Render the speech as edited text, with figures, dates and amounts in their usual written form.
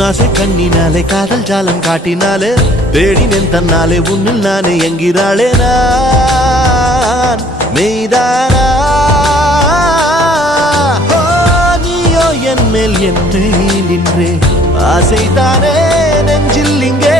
உன்னாசை கண்ணினாலே காதல் ஜாலம் காட்டினாலே தேடினேன் தன்னாலே உன்னில் நானே என்கிறாளே நான் மெய்தானா என் மேல் என்னை நின்றே ஆசைதானே நெஞ்சில் இங்கே